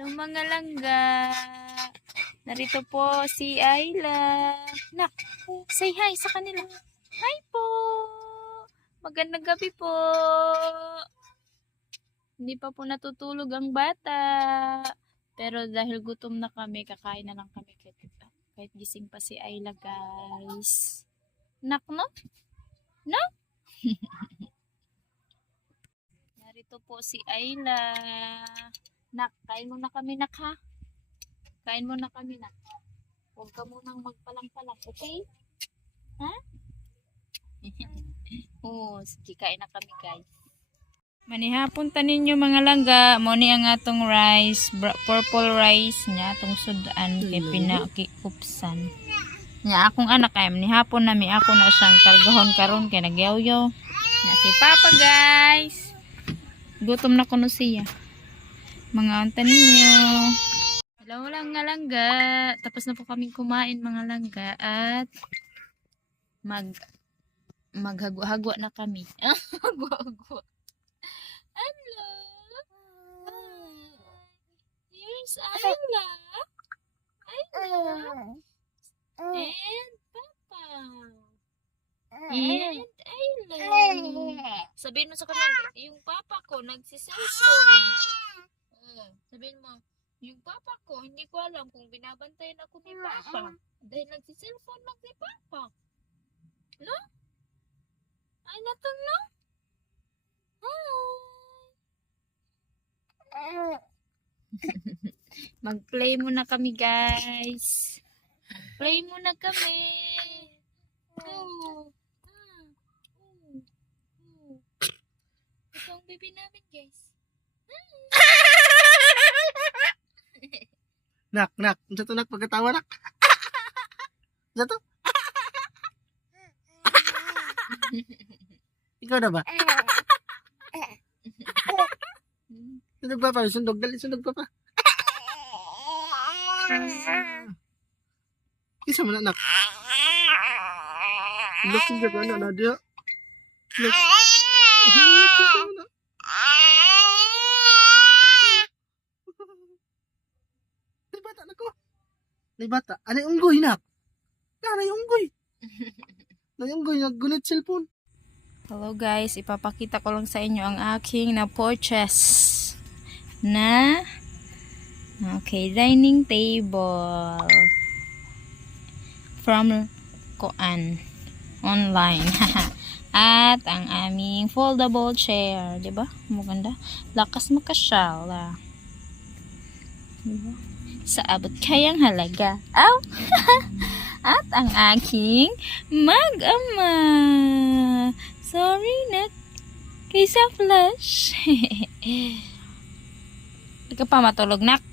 Hello mga langga. Narito po si Ayla. Nak, say hi sa kanila. Hi po. Magandang gabi po. Hindi pa po natutulog ang bata. Pero dahil gutom na kami, kakain na lang kami kahit gising pa si Ayla, guys. Nak, no? No? Narito po si Ayla. Nak, kain mo na kami, nak, ha? Kain mo na kami, nak. Huwag ka munang magpalang-palang, okay? Ha? Oo, sige, kain na kami, guys. Manihapon tanin nyo mga langga. Muni ang atong rice, purple rice niya, atong sudan, kay pinakikupsan. Nya akong anak ay manihapon nami ako na siyang kargahon karon kay nagyaw-yaw. Na si Papa, guys. Gutom na kuno siya. Mga unta ninyo. Hello mga langga. Tapos na po kaming kumain mga langga at maghago-hago na kami. Hago-hago. Hello. Here's Ayla. Ayla. And Papa. And Ayla. Sabihin mo sa kanila, yung papa ko nagsiselfone. Sabihin mo, yung papa ko, hindi ko alam kung binabantayan ako ni Papa. Dahil nagsiselfone lang si Papa. No? Ay, natang no? Mag-play muna kami, guys. Play muna kami. Ito ang baby namin, guys. Nak, unsa to nak pagkatawa nak? Unsa to? Ikaw na ba? Sundog pa pa, sundog, dali sundog pa pa. Isa mo na nak. Lusog ka na na dia. Bata na ko. Bata. Ano yung unggoy nak? Ano yung unggoy? Ano yung unggoy? Naggunit cellphone. Hello guys, ipapakita ko lang sa inyo ang aking na-purchase na dining table from Koan online. At ang aming foldable chair, 'di ba? Maganda. Lakas makasyala. 'Di ba? Sa abot kayang halaga. Aw! At ang aking mag-ama. Sorry, nak. Kaysa flash. Hindi ka pa matulog, nak.